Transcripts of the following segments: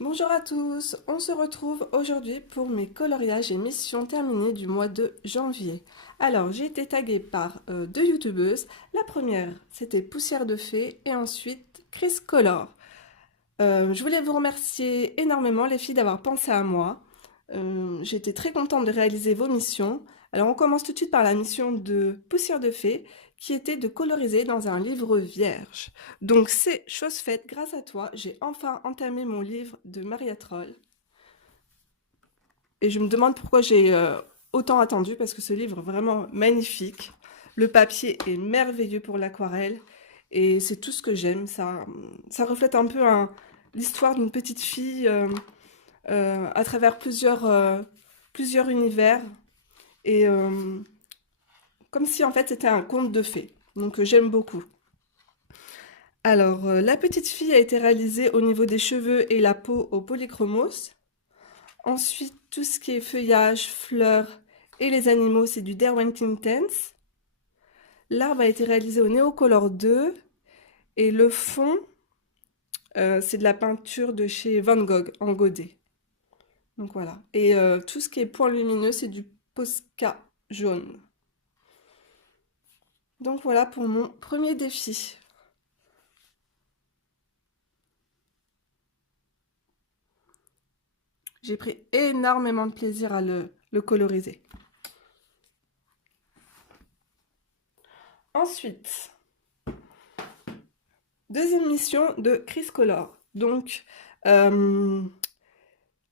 Bonjour à tous, on se retrouve aujourd'hui pour mes coloriages et missions terminées du mois de janvier. Alors j'ai été taguée par deux youtubeuses. La première c'était Poussière de Fée et ensuite Chris Color. Je voulais vous remercier énormément les filles d'avoir pensé à moi. J'ai été très contente de réaliser vos missions. Alors on commence tout de suite par la mission de Poussière de Fée qui était de coloriser dans un livre vierge. Donc c'est chose faite, grâce à toi, j'ai enfin entamé mon livre de Maria Troll. Et je me demande pourquoi j'ai autant attendu parce que ce livre est vraiment magnifique. Le papier est merveilleux pour l'aquarelle et c'est tout ce que j'aime. Ça reflète un peu l'histoire d'une petite fille à travers plusieurs univers et comme si en fait c'était un conte de fées. Donc j'aime beaucoup. Alors la petite fille a été réalisée au niveau des cheveux et la peau au polychromos. Ensuite tout ce qui est feuillage, fleurs et les animaux c'est du Derwent Intense. L'arbre a été réalisé au Neocolor 2 et le fond c'est de la peinture de chez Van Gogh en godet. Donc voilà. Et tout ce qui est point lumineux, c'est du Posca jaune. Donc voilà pour mon premier défi. J'ai pris énormément de plaisir à le coloriser. Ensuite, deuxième mission de Chris Color. Donc,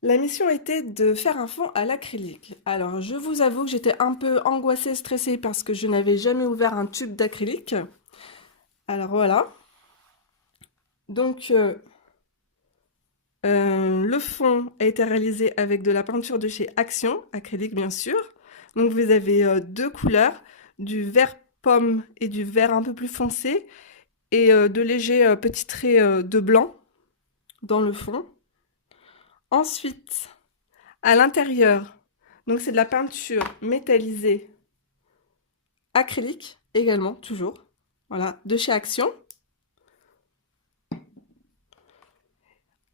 la mission était de faire un fond à l'acrylique. Alors, je vous avoue que j'étais un peu angoissée, stressée parce que je n'avais jamais ouvert un tube d'acrylique. Alors voilà. Donc, le fond a été réalisé avec de la peinture de chez Action, acrylique bien sûr. Donc vous avez deux couleurs, du vert pomme et du vert un peu plus foncé, et de légers petits traits de blanc dans le fond. Ensuite, à l'intérieur, donc c'est de la peinture métallisée acrylique également, toujours. Voilà, de chez Action.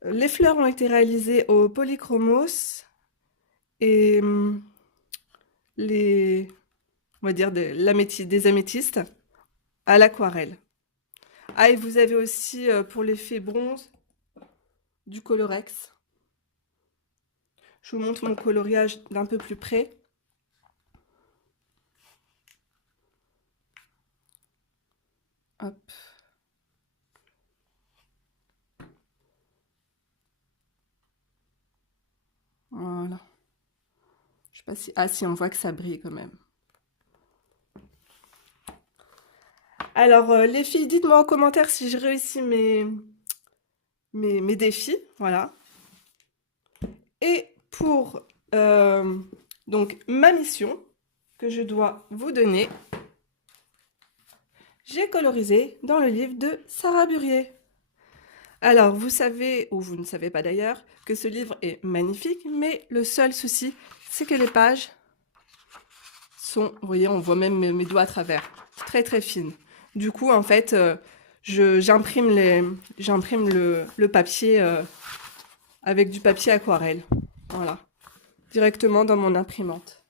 Les fleurs ont été réalisées au polychromos et les, on va dire des améthystes à l'aquarelle. Ah, et vous avez aussi pour l'effet bronze du Colorex. Je vous montre mon coloriage d'un peu plus près. Hop. Voilà. Je sais pas si... Ah si, on voit que ça brille quand même. Alors, les filles, dites-moi en commentaire si j'ai réussi mes défis. Voilà. Et pour donc ma mission que je dois vous donner, j'ai colorisé dans le livre de Sarah Burier. Alors, vous savez, ou vous ne savez pas d'ailleurs, que ce livre est magnifique, mais le seul souci, c'est que les pages sont, vous voyez, on voit même mes doigts à travers, très très fines. Du coup, en fait, j'imprime le papier avec du papier aquarelle. Voilà, directement dans mon imprimante.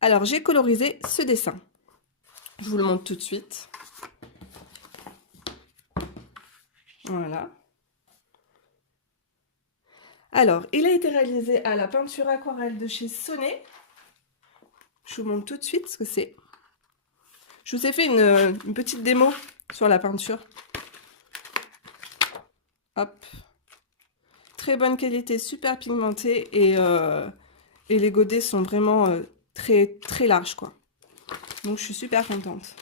Alors, j'ai colorisé ce dessin. Je vous le montre tout de suite. Voilà. Alors, il a été réalisé à la peinture aquarelle de chez Sonnet. Je vous montre tout de suite ce que c'est. Je vous ai fait une petite démo sur la peinture. Hop. Très bonne qualité, super pigmenté et les godets sont vraiment très, très larges, quoi. Donc, je suis super contente.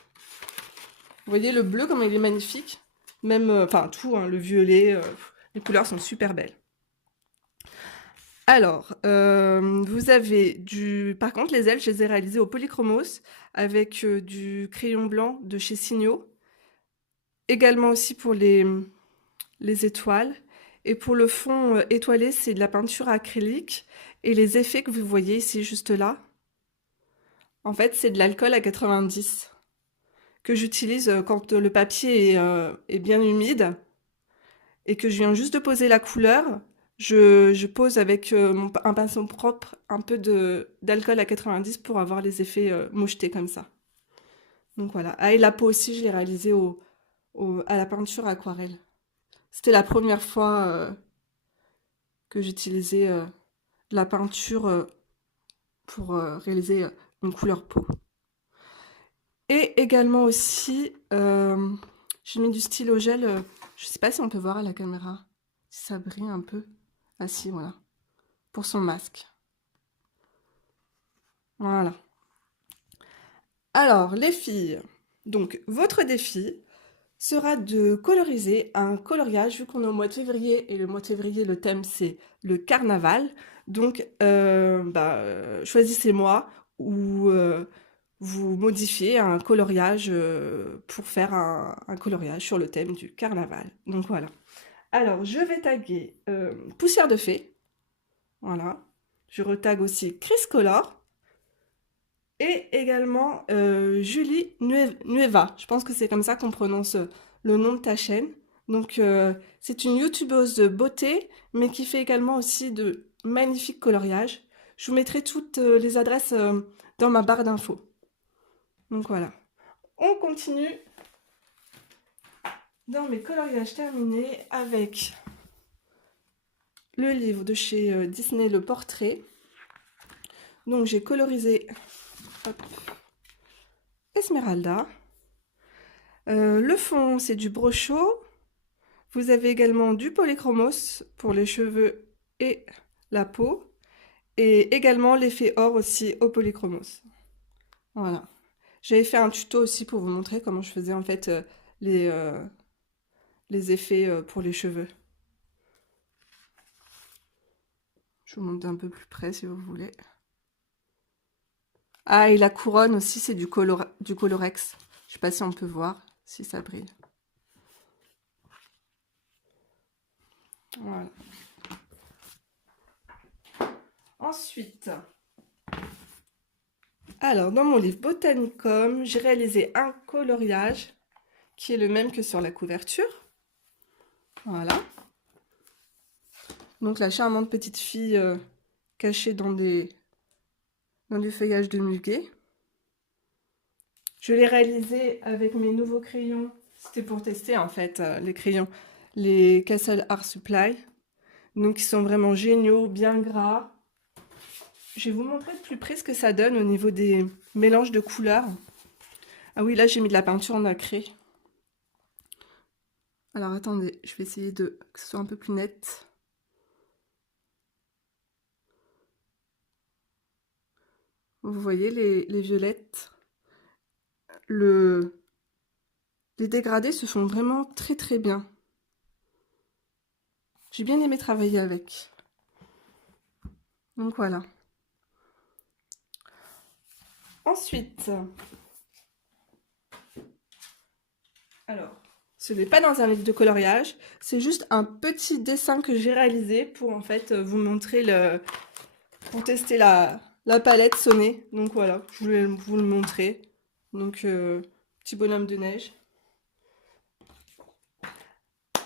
Vous voyez le bleu, comme il est magnifique. Même, enfin, tout, hein, le violet, les couleurs sont super belles. Alors, vous avez par contre, les ailes, je les ai réalisées au polychromos avec du crayon blanc de chez Signo. Également aussi pour les étoiles. Et pour le fond étoilé, c'est de la peinture acrylique. Et les effets que vous voyez ici, juste là, en fait, c'est de l'alcool à 90 que j'utilise quand le papier est bien humide et que je viens juste de poser la couleur. Je pose avec un pinceau propre un peu d'alcool à 90 pour avoir les effets mouchetés comme ça. Donc voilà. Ah, et la peau aussi, je l'ai réalisée à la peinture aquarelle. C'était la première fois que j'utilisais la peinture pour réaliser une couleur peau. Et également aussi, j'ai mis du stylo gel. Je sais pas si on peut voir à la caméra, si ça brille un peu. Ah si, voilà. Pour son masque. Voilà. Alors, les filles, donc votre défi sera de coloriser un coloriage, vu qu'on est au mois de février, et le mois de février, le thème c'est le carnaval. Donc, choisissez-moi ou vous modifiez un coloriage pour faire un coloriage sur le thème du carnaval. Donc voilà. Alors, je vais taguer Poussière de Fée. Voilà. Je retag aussi Chris Color. Et également Julie Nueva. Je pense que c'est comme ça qu'on prononce le nom de ta chaîne. Donc, c'est une youtubeuse de beauté, mais qui fait également aussi de magnifiques coloriages. Je vous mettrai toutes les adresses dans ma barre d'infos. Donc voilà. On continue dans mes coloriages terminés avec le livre de chez Disney, Le Portrait. Donc j'ai colorisé hop, Esmeralda. Le fond, c'est du brochot. Vous avez également du polychromos pour les cheveux et la peau. Et également l'effet or aussi au polychromos. Voilà. J'avais fait un tuto aussi pour vous montrer comment je faisais en fait les effets pour les cheveux. Je vous montre d'un peu plus près si vous voulez. Ah, et la couronne aussi, c'est du Colorex. Je sais pas si on peut voir, si ça brille. Voilà. Ensuite, alors dans mon livre Botanicum, j'ai réalisé un coloriage qui est le même que sur la couverture. Voilà. Donc la charmante petite fille cachée dans du feuillage de muguet. Je l'ai réalisé avec mes nouveaux crayons. C'était pour tester en fait les crayons, les Castle Art Supply. Donc ils sont vraiment géniaux, bien gras. Je vais vous montrer de plus près ce que ça donne au niveau des mélanges de couleurs. Ah oui, là j'ai mis de la peinture nacrée. Alors attendez, je vais essayer que ce soit un peu plus net. Vous voyez les violettes. Les dégradés se font vraiment très très bien. J'ai bien aimé travailler avec. Donc voilà. Ensuite, alors, ce n'est pas dans un livre de coloriage, c'est juste un petit dessin que j'ai réalisé pour en fait vous montrer pour tester la palette sonnée. Donc voilà, je voulais vous le montrer. Donc, petit bonhomme de neige.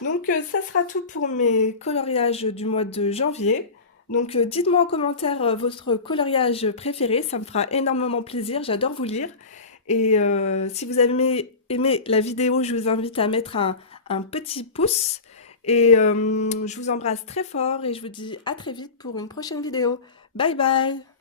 Donc ça sera tout pour mes coloriages du mois de janvier. Donc dites-moi en commentaire votre coloriage préféré, ça me fera énormément plaisir, j'adore vous lire. Et si vous avez aimé la vidéo, je vous invite à mettre un petit pouce. Et je vous embrasse très fort et je vous dis à très vite pour une prochaine vidéo. Bye bye!